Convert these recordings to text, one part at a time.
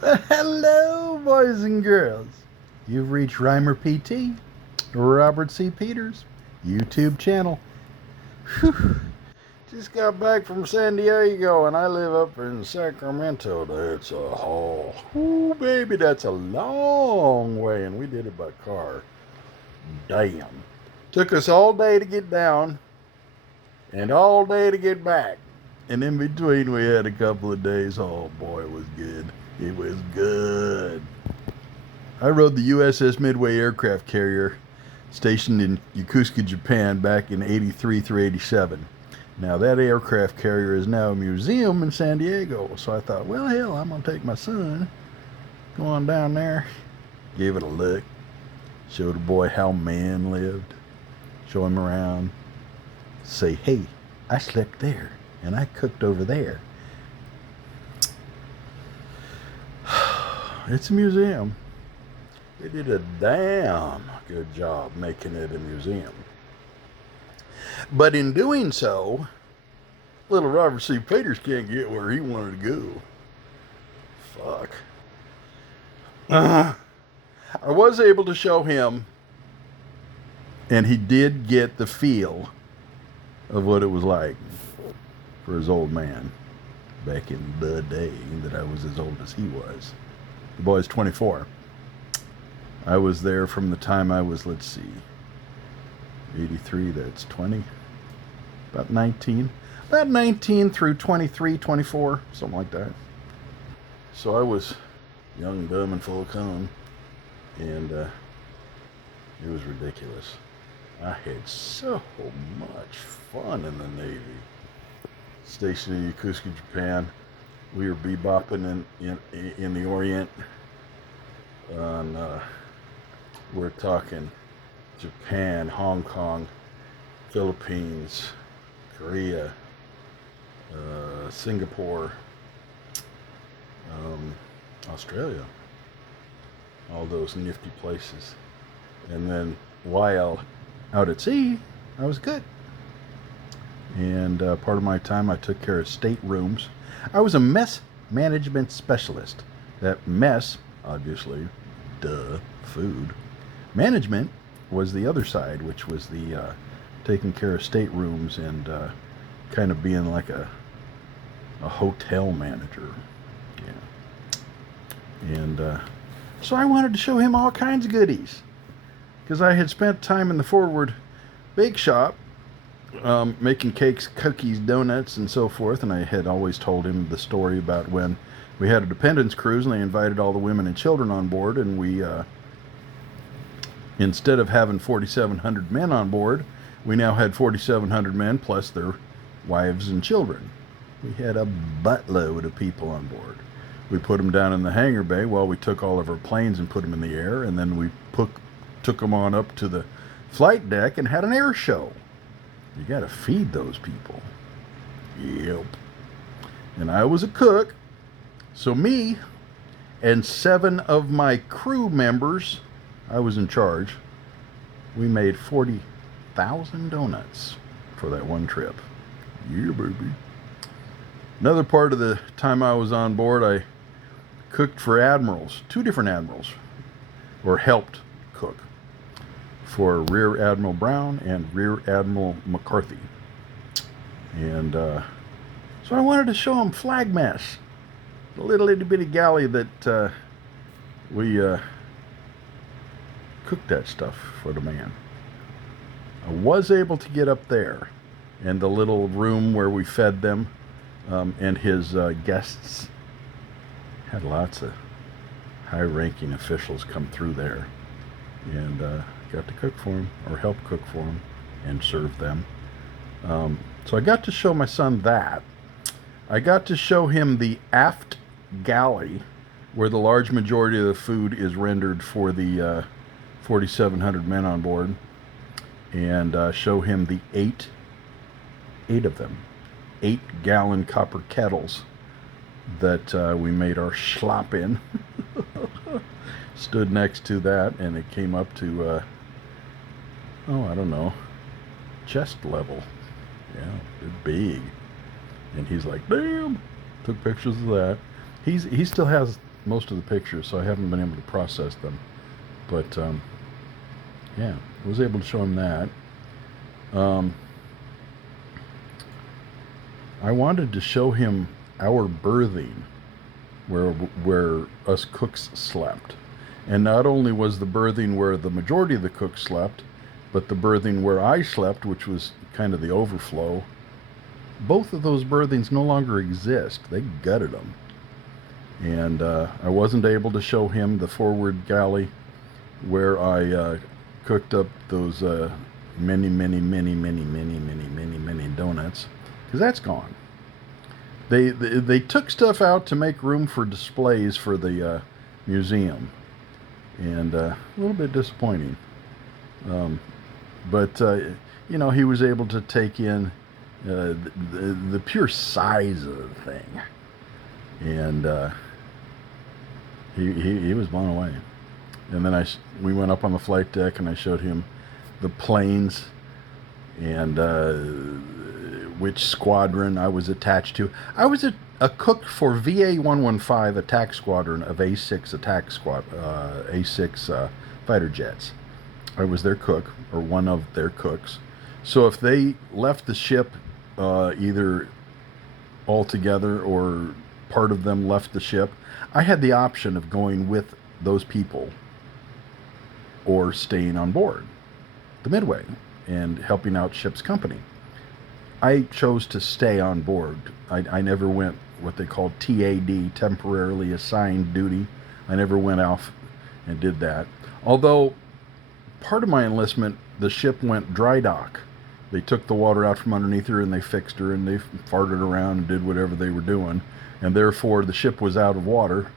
Hello, boys and girls. You've reached Rhymer PT, Robert C. Peters, YouTube channel. Whew. Just got back from San Diego and I live up in Sacramento. That's a haul. Ooh, baby, that's a long way, and we did it by car. Damn. Took us all day to get down and all day to get back. And in between, we had a couple of days. Oh, boy, it was good. It was good. I rode the USS Midway aircraft carrier stationed in Yokosuka, Japan back in 83 through 87. Now, that aircraft carrier is now a museum in San Diego. So I thought, well, hell, I'm going to take my son, go on down there, give it a look, show the boy how man lived, show him around, say, hey, I slept there and I cooked over there. It's a museum. They did a damn good job making it a museum. But in doing so, little Robert C. Peters can't get where he wanted to go. Fuck. I was able to show him, and he did get the feel of what it was like for his old man back in the day that I was as old as he was. The boy's 24. I was there from the time I was, let's see, 83, that's 20, about 19. About 19 through 23, 24, something like that. So I was young, dumb, and full of cum, and it was ridiculous. I had so much fun in the Navy. Stationed in Yokosuka, Japan. We were bebopping in the Orient. We're talking Japan, Hong Kong, Philippines, Korea, Singapore, Australia, all those nifty places. And then while out at sea, I was good. And part of my time I took care of staterooms. I was a mess management specialist. That mess, obviously, duh, food. Management was the other side, which was the taking care of staterooms and kind of being like a hotel manager. Yeah. And so I wanted to show him all kinds of goodies, because I had spent time in the forward bake shop making cakes, cookies, donuts, and so forth. And I had always told him the story about when we had a dependence cruise and they invited all the women and children on board, and we instead of having 4,700 men on board, we now had 4,700 men plus their wives and children. We had a buttload of people on board. We put them down in the hangar bay while we took all of our planes and put them in the air, and then we took them on up to the flight deck and had an air show. You got to feed those people. Yep. And I was a cook, so me and 7 of my crew members, I was in charge. We made 40,000 donuts for that one trip. Yeah, baby. Another part of the time I was on board, I cooked for admirals, 2 different admirals, or helped cook for Rear Admiral Brown and Rear Admiral McCarthy. And so I wanted to show them Flag Mess, the little itty bitty galley that we cooked that stuff for the man. I was able to get up there, and the little room where we fed them and his guests had lots of high-ranking officials come through there, and got to cook for them, or help cook for them, and serve them. So I got to show my son that. I got to show him the aft galley, where the large majority of the food is rendered for the 4,700 men on board, and show him the eight of them, 8-gallon copper kettles that we made our slop in. Stood next to that, and it came up to, I don't know, chest level. Yeah, they're big. And he's like, damn. Took pictures of that. He still has most of the pictures, so I haven't been able to process them. But yeah, I was able to show him that. I wanted to show him our berthing, where us cooks slept. And not only was the berthing where the majority of the cooks slept, but the berthing where I slept, which was kind of the overflow. Both of those berthings no longer exist. They gutted them. And I wasn't able to show him the forward galley where I cooked up those many donuts, because that's gone. They took stuff out to make room for displays for the museum, and a little bit disappointing. But you know, he was able to take in the pure size of the thing, and he was blown away. And then we went up on the flight deck, and I showed him the planes and which squadron I was attached to. I was a cook for VA-115 Attack Squadron of A6 A6 fighter jets. I was their cook, or one of their cooks. So if they left the ship, either altogether or part of them left the ship, I had the option of going with those people or staying on board the Midway and helping out ship's company. I chose to stay on board. I never went what they call TAD, temporarily assigned duty. I never went off and did that. Although part of my enlistment, the ship went dry dock. They took the water out from underneath her and they fixed her, and they farted around and did whatever they were doing, and therefore the ship was out of water.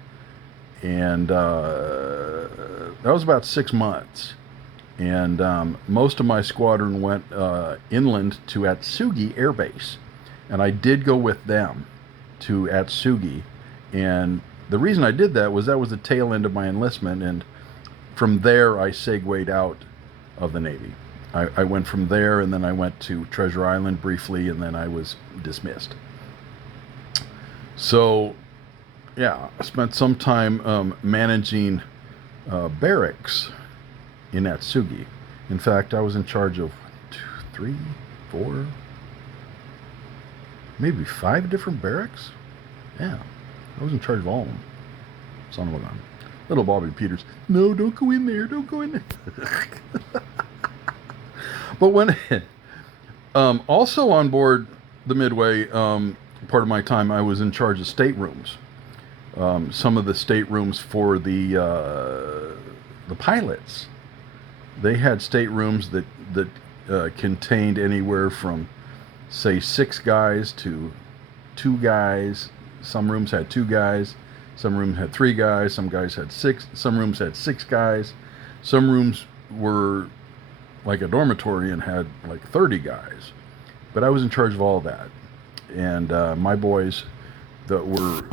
And that was about 6 months. And most of my squadron went inland to Atsugi Air Base. And I did go with them to Atsugi. And the reason I did that was the tail end of my enlistment. And from there, I segued out of the Navy. I went from there, and then I went to Treasure Island briefly, and then I was dismissed. So, yeah, I spent some time managing barracks in Atsugi. In fact, I was in charge of 2, 3, 4, maybe 5 different barracks. Yeah, I was in charge of all of them. Son of a gun. Little Bobby Peters. No, don't go in there. Don't go in there. But when also on board the Midway, part of my time I was in charge of staterooms. Some of the staterooms for the pilots. They had staterooms that contained anywhere from, say, 6 guys to 2 guys. Some rooms had 2 guys. Some rooms had 3 guys. Some guys had 6. Some rooms had 6 guys. Some rooms were like a dormitory and had like 30 guys. But I was in charge of all that. And my boys that were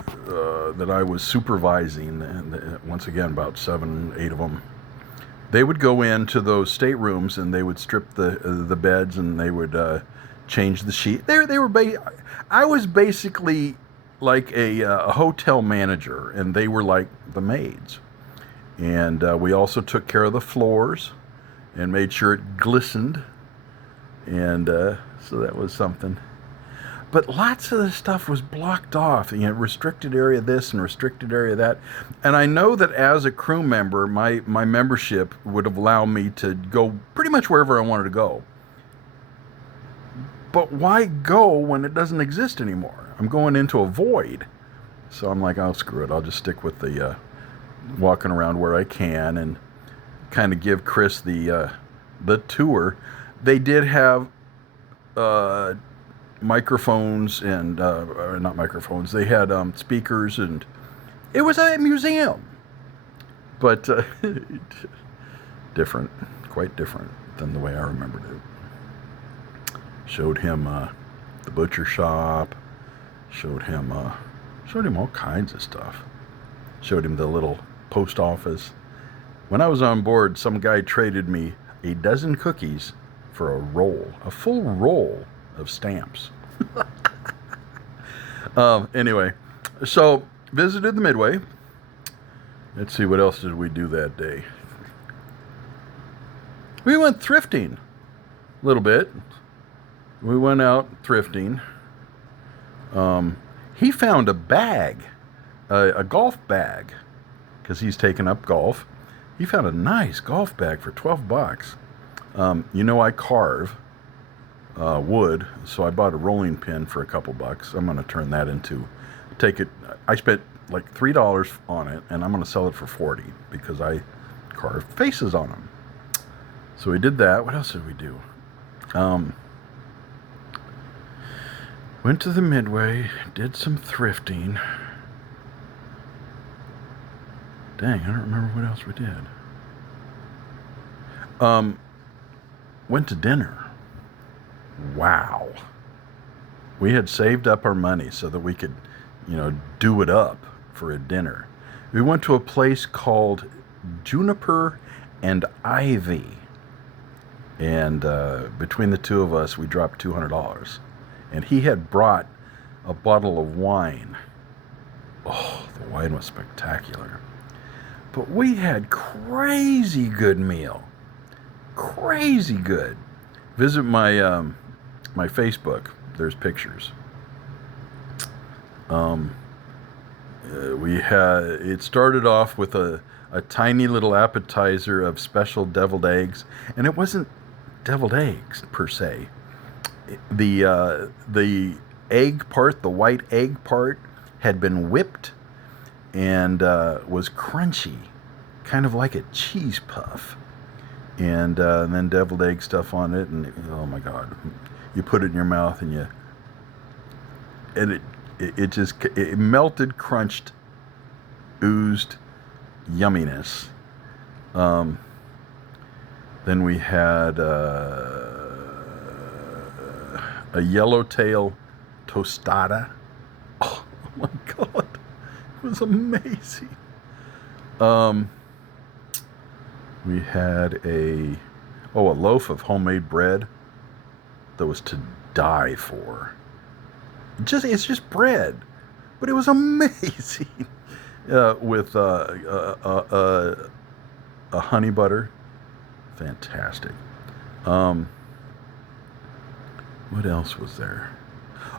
that I was supervising, and once again about 7, 8 of them, they would go into those staterooms and they would strip the beds, and they would change the sheet. They were I was basically like a hotel manager, and they were like the maids. And we also took care of the floors and made sure it glistened, and so that was something. But lots of the stuff was blocked off, you know, restricted area this and restricted area that. And I know that as a crew member, my membership would allow me to go pretty much wherever I wanted to go. But why go when it doesn't exist anymore? I'm going into a void. So I'm like, oh, screw it. I'll just stick with the walking around where I can and kind of give Chris the tour. They did have microphones and not microphones. They had speakers, and it was a museum, but different, quite different than the way I remembered it. Showed him the butcher shop. Showed him all kinds of stuff. Showed him the little post office. When I was on board, some guy traded me a dozen cookies for a full roll of stamps. Anyway, so visited the Midway, Let's see, what else did we do that day? We went thrifting a little bit. We went out thrifting. He found a bag, a golf bag, because he's taken up golf. He found a nice golf bag for $12. I carve wood, so I bought a rolling pin for a couple bucks. I'm going to turn that into, I spent like $3 on it, and I'm going to sell it for $40 because I carved faces on them. So we did that. What else did we do? Went to the Midway, did some thrifting. Dang, I don't remember what else we did. Went to dinner. Wow. We had saved up our money so that we could, do it up for a dinner. We went to a place called Juniper and Ivy. And between the two of us, we dropped $200. And he had brought a bottle of wine. Oh, the wine was spectacular. But we had crazy good meal. Crazy good. Visit my my Facebook. There's pictures. It started off with a tiny little appetizer of special deviled eggs, and it wasn't deviled eggs per se. The egg part, the white egg part, had been whipped and was crunchy, kind of like a cheese puff, and then deviled egg stuff on it, and oh my God, you put it in your mouth and it melted, crunched, oozed yumminess. Then we had a yellowtail tostada. Oh my God, it was amazing. We had a loaf of homemade bread that was to die for. It's just bread, but it was amazing. With a honey butter, fantastic. What else was there?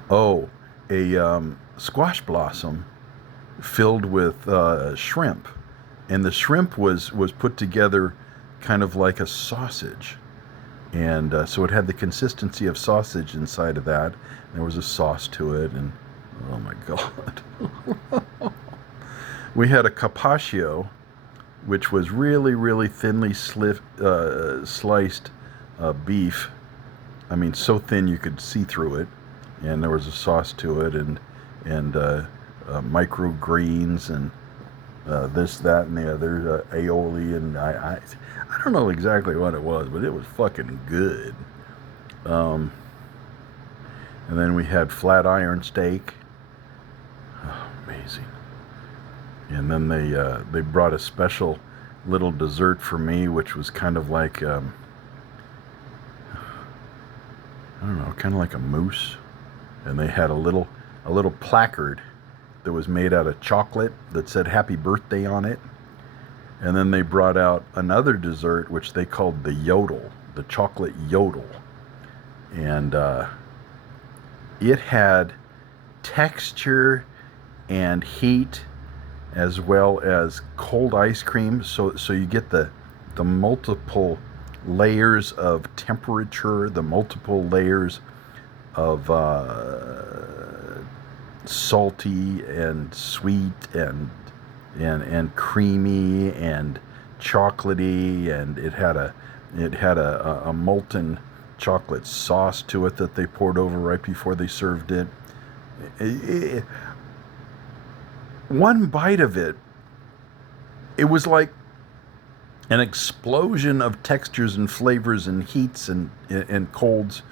Oh, a squash blossom filled with shrimp, and the shrimp was put together kind of like a sausage, and so it had the consistency of sausage inside of that. There was a sauce to it, and oh my God. We had a carpaccio, which was really, really thinly sliced beef. I mean, so thin you could see through it, and there was a sauce to it, and microgreens, and this, that, and the other, aioli, and I don't know exactly what it was, but it was fucking good. And then we had flat iron steak. Oh, amazing. And then they brought a special little dessert for me, which was kind of like I don't know, kind of like a mousse. And they had a little placard that was made out of chocolate that said "Happy Birthday" on it. And then they brought out another dessert which they called the yodel, the chocolate yodel, and it had texture and heat, as well as cold ice cream, so you get the multiple layers of temperature, the multiple layers of salty and sweet and creamy and chocolatey, and it had a molten chocolate sauce to it that they poured over right before they served it. One bite of it, it was like an explosion of textures and flavors and heats and colds.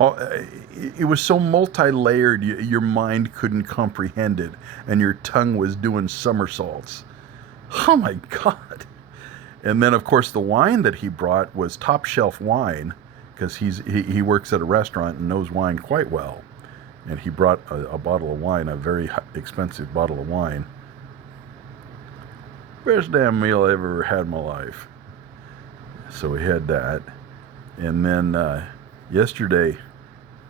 It was so multi-layered, your mind couldn't comprehend it, and your tongue was doing somersaults. Oh my God. And then, of course, the wine that he brought was top shelf wine, because he works at a restaurant and knows wine quite well. And he brought a bottle of wine, a very expensive bottle of wine. Best damn meal I ever had in my life. So we had that. And then yesterday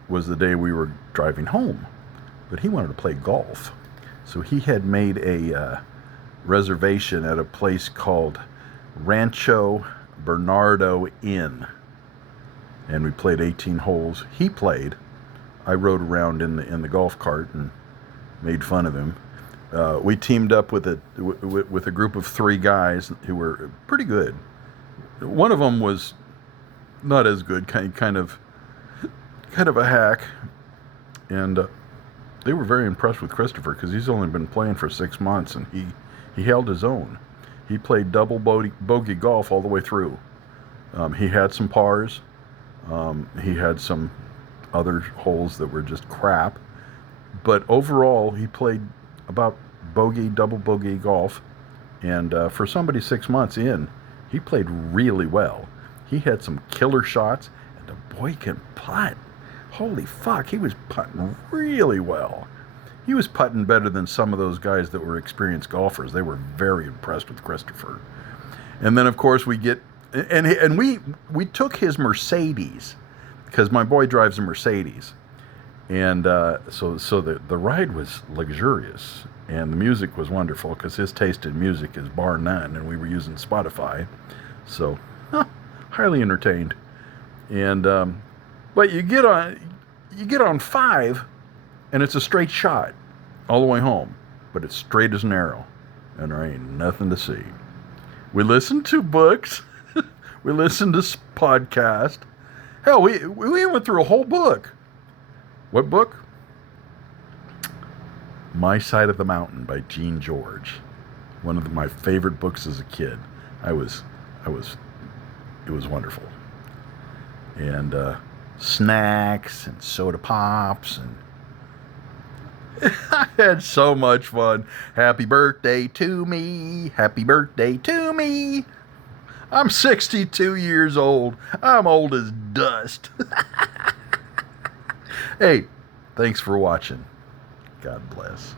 was the day we were driving home. But he wanted to play golf. So he had made a reservation at a place called Rancho Bernardo Inn. And we played 18 holes. He played. I rode around in the golf cart and made fun of him. We teamed up with a group of 3 guys who were pretty good. One of them was not as good, kind of a hack, and they were very impressed with Christopher because he's only been playing for 6 months, and he held his own. He played double bogey golf all the way through. He had some pars. He had some other holes that were just crap, but overall he played about double bogey golf, and for somebody 6 months in, he played really well. He had some killer shots, and the boy can putt. Holy fuck, he was putting really well. He was putting better than some of those guys that were experienced golfers. They were very impressed with Christopher. And then, of course, we took his Mercedes, because my boy drives a Mercedes. And so the ride was luxurious, and the music was wonderful, because his taste in music is bar none, and we were using Spotify. So, highly entertained. And but you get on 5, and it's a straight shot all the way home, but it's straight as an arrow, and there ain't nothing to see. We listened to books. We listened to podcast. Hell, we went through a whole book. What book? My Side of the Mountain by Gene George. One of my favorite books as a kid. It was wonderful. And snacks and soda pops, and I had so much fun. Happy birthday to me. Happy birthday to me. I'm 62 years old. I'm old as dust. Hey, thanks for watching. God bless.